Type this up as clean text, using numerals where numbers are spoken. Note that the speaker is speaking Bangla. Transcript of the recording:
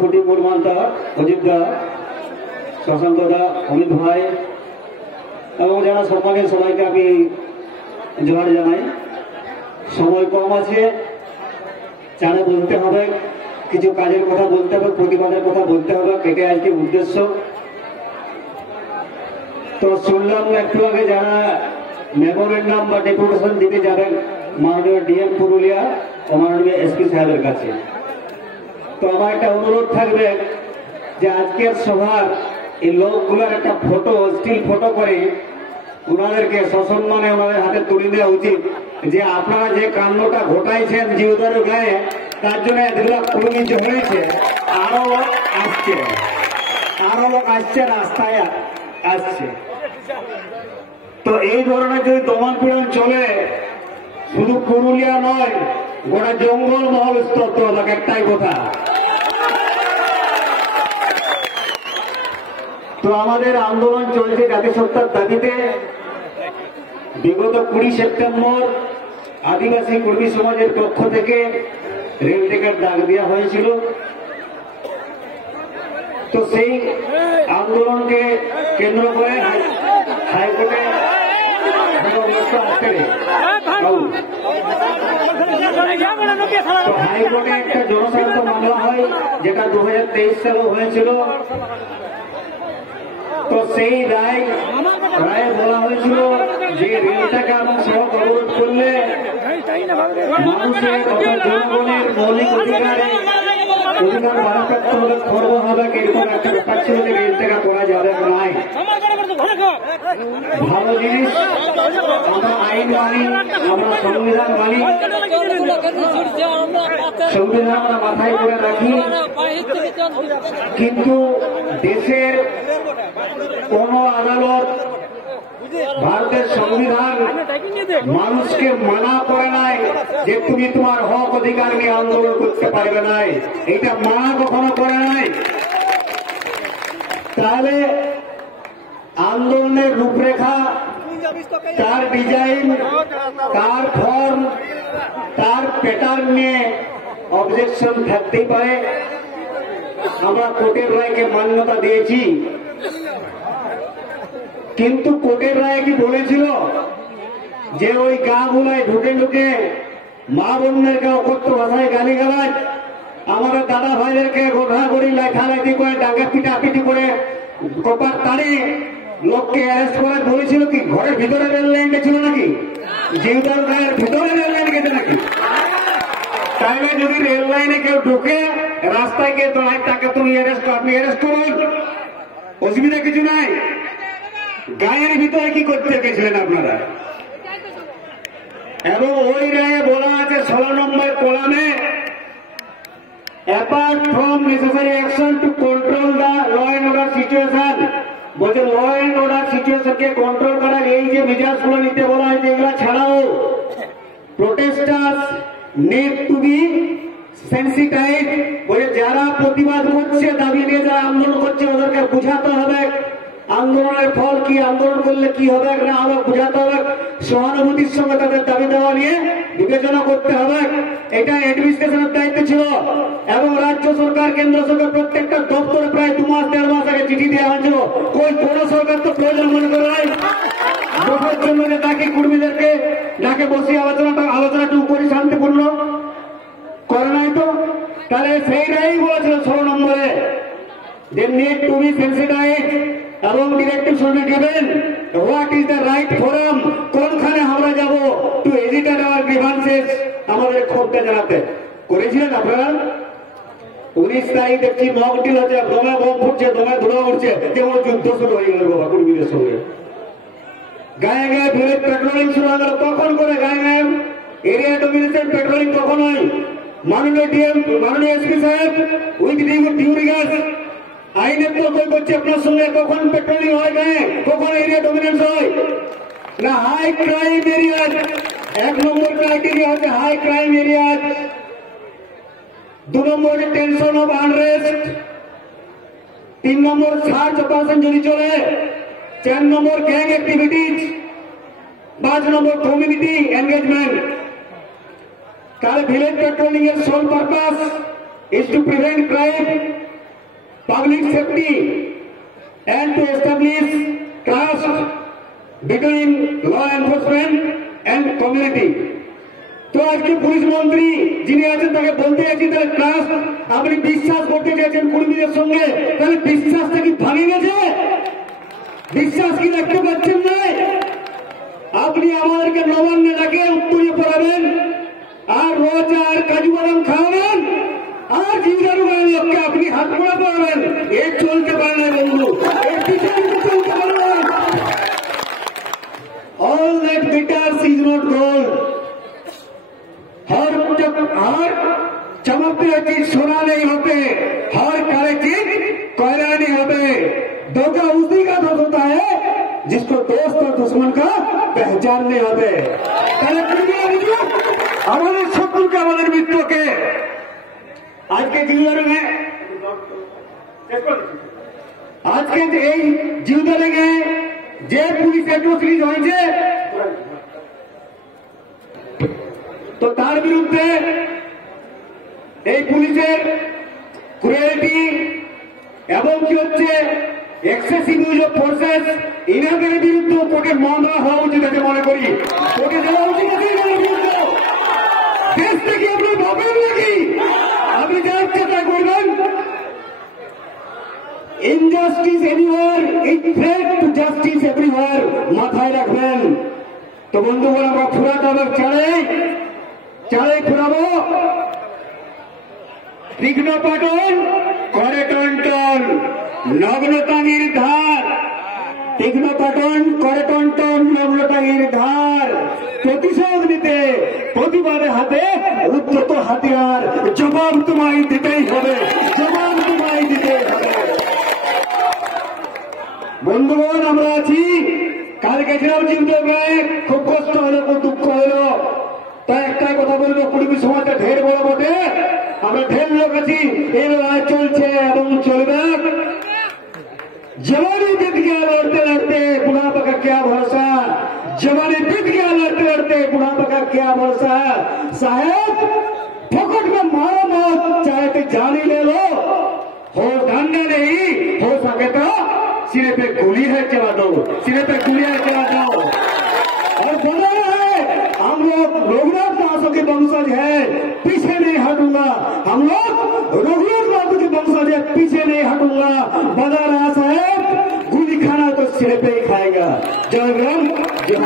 খুঁটি মুরমান্তা অজিত দা, শশাঙ্ক দা, অমিত ভাই এবং যারা সম্মানের সবাইকে আমি জোহার জানাই। সময় কম আছে, চারে বলতে হবে, কিছু কাজের কথা বলতে হবে, প্রতিবাদের কথা বলতে হবে, এটাই আজকে উদ্দেশ্য। তো শুনলাম একটু আগে যারা মেমোরেন্ডাম বা ডেপুটেশন দিতে যাবেন মাননীয় ডিএম পুরুলিয়া ও মাননীয় এসপি সাহেবের কাছে, তো আমার একটা অনুরোধ থাকবে যে আজকের সভার এই লোকগুলোর একটা ফটো, স্টিল ফটো করে ওনাদেরকে সসম্মানে ওনাদের হাতে তুলে দেওয়া উচিত যে আপনারা যে কাণ্ডটা ঘটাইছেন জিউদারের গায়ে, তার জন্য এতগুলো কর্মী যে হয়েছে, আরো লোক আসছে, আরো লোক আসছে, রাস্তায় আসছে। তো এই ধরনের যদি দমন পীড়ন চলে, শুধু পুরুলিয়া নয়, গোটা জঙ্গল মহল স্তব্ধ হবে। একটাই কথা, তো আমাদের আন্দোলন চলছে জাতিসত্তার দাবিতে। বিগত 20 সেপ্টেম্বর আদিবাসী কর্মী সমাজের পক্ষ থেকে রেল টিকেট ডাক দেওয়া হয়েছিল। তো সেই আন্দোলনকে কেন্দ্র করে হাইকোর্টে হাইকোর্টে একটা জনস্বার্থ মামলা হয়, যেটা 2023 সালে হয়েছিল। তো সেই রায় বলা হয়েছিল যে রেলটাকে এবং সড়ক অবরোধ করলে মানুষের জনগণের মৌলিক অধিকার বাধাপ্রাপ্ত হলে খর্ব হবে, এরকম একটা ব্যাপার ছিল যে রেলটাকে করা যাবে নাই। ভালো জিনিস, আমরা আইন মানি, আমরা সংবিধান মানি, সংবিধান আমরা মাথায় করে রাখি, কিন্তু দেশের কোন আদালত, ভারতের সংবিধান মানুষকে মানা করে নাই যে তুমি তোমার হক অধিকার নিয়ে আন্দোলন করতে পারবে নাই, এটা মানা কখনো করে নাই। তাহলে আন্দোলনের রূপরেখা, তার ডিজাইন, তার ফর্ম, তার প্যাটার্ন নিয়ে অবজেকশন থাকতেই পারে। আমরা কোর্টের রায়কে মান্যতা দিয়েছি, কিন্তু কোর্টের রায় কি বলেছিল যে ওই গাঁগুলায় ঢুকে ঢুকে মা বোনদেরকে অকথ্য ভাষায় গালিগালাজ, আমাদের দাদা ভাইদেরকে গোধাগড়ি লেখালেখি করে ডাঙ্গা পিটাপিটি করে কপার তাড়ি লোককে অ্যারেস্ট করে বলেছিল কি ঘরের ভিতরে রেল লাইন গেছিল নাকি? জিউদার গায়ের ভিতরে রেল লাইন গেছে নাকি? তাহলে যদি রেল লাইনে কেউ ঢুকে রাস্তায় গিয়ে দাঁড়ায়, তাকে তুমি আপনি অ্যারেস্ট করুন, অসুবিধা কিছু নাই। গায়ের ভিতরে কি করতে গেছিলেন আপনারা? এবং ওই রায়ে বলা আছে 16 নম্বর কলামে, apart from necessary action to control the law and order situation, বলছে ল অ্যান্ড অর্ডার সিচুয়েশনকে কন্ট্রোল করার এই যে মেজাজগুলো নিতে বলা হয়েছে, এগুলো ছাড়াও protesters need to be sensitise, বলে যারা প্রতিবাদ করছে, দাবি নিয়ে যারা আন্দোলন করছে, ওদেরকে বুঝাতে হবে আন্দোলনের ফল কি, আন্দোলন করলে কি হবে না হবে বুঝাতে হবে, সহানুভূতির সঙ্গে তাদের দাবি দেওয়া নিয়ে বিবেচনা করতে হবে। এটা অ্যাডমিনিস্ট্রেশনের দায়িত্ব ছিল। এবং রাজ্য সরকার, কেন্দ্র সরকার প্রত্যেকটা দপ্তরে প্রায় 2 মাস 1.5 মাস আগে চিঠি দেওয়া হয়েছিল। কোন সরকার তো প্রয়োজন মনে করে নাই বসার জন্য তাকে কর্মীদেরকে ডাকে বসে আলোচনাটুকু করে শান্তিপূর্ণ করে নাই। তো তাহলে সেই রায়ই বলেছিল 16 নম্বরে যে নিড টু বি সেন্সিটাইজ এবং ডিরেক্টিভ শুনে given what is the right forum, কোনখানে আমরা যাব টু এজিটেট আওয়ার গ্রিভান্সেস, আমাদের ক্ষোভটা জানাতে। করেছিলেন আপনারা? 19 তারিখ দেখছি মক ডিল হচ্ছে, দমে বোম ফুটছে, দমে ধুলো উঠছে, যেমন যুদ্ধ শুরু হয়ে গেল বাবা কর্মীদের সঙ্গে। গায়ে গায়ে ভিড়ে পেট্রোলিং শুরু হয়ে গেল। কখন করে গায়ে গায়ে এরিয়া ডোমিনেশন পেট্রোলিং কখন হয়? মাননীয় ডিএম, মাননীয় এসপি সাহেব উইথ ডিউ রিগার্ডস, আইনের তো বই করছে আপনার সঙ্গে, কখন পেট্রোলিং হয় গায়ে, কখন এরিয়া ডোমিনেন্স হয় না? হাই ক্রাইম এরিয়া 1 নম্বর ক্রাইটেরিয়া হচ্ছে হাই ক্রাইম এরিয়া, 2 নম্বরে টেনশন অফ আনরেস্ট, 3 নম্বর সার্চ অপারেশন যদি চলে, 4 নম্বর গ্যাং অ্যাক্টিভিটিজ, 5 নম্বর কমিউনিটি এনগেজমেন্ট। তাহলে ভিলেজ পেট্রোলিং এর sole purpose is to prevent crime public safety and to establish trust between law enforcement and community. তো আজকে পুলিশ মন্ত্রী যিনি আছেন তাকে বলতে চাইছি, তাহলে ট্রাস্ট আপনি বিশ্বাস করতে চাইছেন কর্মীদের সঙ্গে, তাহলে বিশ্বাসটা কি ভাঙে গেছে? বিশ্বাস কি রাখতে পারছেন না? আপনি আমাদেরকে নবান্নে ডাকে উত্তরে পড়াবেন, আর রোজ আর কাজু বাদাম খাওয়াবেন, আর জিন্দারু গায়ের লোককে আপনি হাত মোড়া পাবেন। এ চলতে পারে না বন্ধু, চলতে পারে না। All that glitters is not gold. हर चमकते चीज सोना नहीं होते, हर काले चीज कोयला नहीं होते। धोखा उसी का दोस्त होता है जिसको दोस्त और दुश्मन का पहचान नहीं होते। हमारे शत्रु के हमारे मित्रों के आज के जिम्मेदारों में आज के जिम्मेदारे যে পুলিশ অ্যাট্রোসিটিস হয়েছে তো তার বিরুদ্ধে এই পুলিশের ক্রুয়েলিটি এবং কি হচ্ছে এক্সেসিভ ইউজ অফ ফোর্সেস, ইনাদের বিরুদ্ধে কোর্টে মামলা হওয়া উচিত আছে মনে করি। কোর্টে যাওয়া উচিত আছে। দেশ থেকে আপনি ভাবেন নাকি আপনি যা ইচ্ছে তা করবেন? Injustice anywhere, it threat to justice everywhere, মাথায় রাখবেন। তো বন্ধুগণ, আমরা ফুরাত আবার চালাই ফুরাবো। তীক্ষ্ণ পাটন করে টন নগ্নতাঙ্গির ধার, তীক্ষ্ণ পাটন করে টন নগ্নতাঙ্গির ধার। প্রতিশোধ নিতে প্রতিবাদে হাতে উদ্যত হাতিয়ার, জবাব তোমায় দিতেই হবে, জবাব তোমায় দিতেই হবে। বন্ধুগণ, আমরা আছি, কাল গেছিলাম চিন্তগ্রামে, খুব কষ্ট হলো, খুব দুঃখ হলো। তাই একটাই কথা বলবো, কুড়ি সমাজটা ঢের বড় বটে, আমরা ঢের লোক আছি, এই লড়াই চলছে এবং চলবে। जवानी बीत गया लड़ते लड़ते बुढ़ापा का क्या भरोसा, जवानी बीत गया लड़ते लड़ते बुढ़ापा का क्या भरोसा। साहेब फोकट में मारो मौत, चाहे तो जानी ले लो, हो डंडा नहीं, हो सके तो सिरे पे गोली है चला दो, सिरे पे गोली है चला दो। और बोला है हम लोग रघुनाथ दासों के वंशज है, पीछे नहीं हटूंगा। हम लोग रघुनाथ दासों के वंशज है, पीछे नहीं हटूंगा। बता रहा साहेब, गोली खाना तो सिरे पे ही खाएगा। जय राम, जय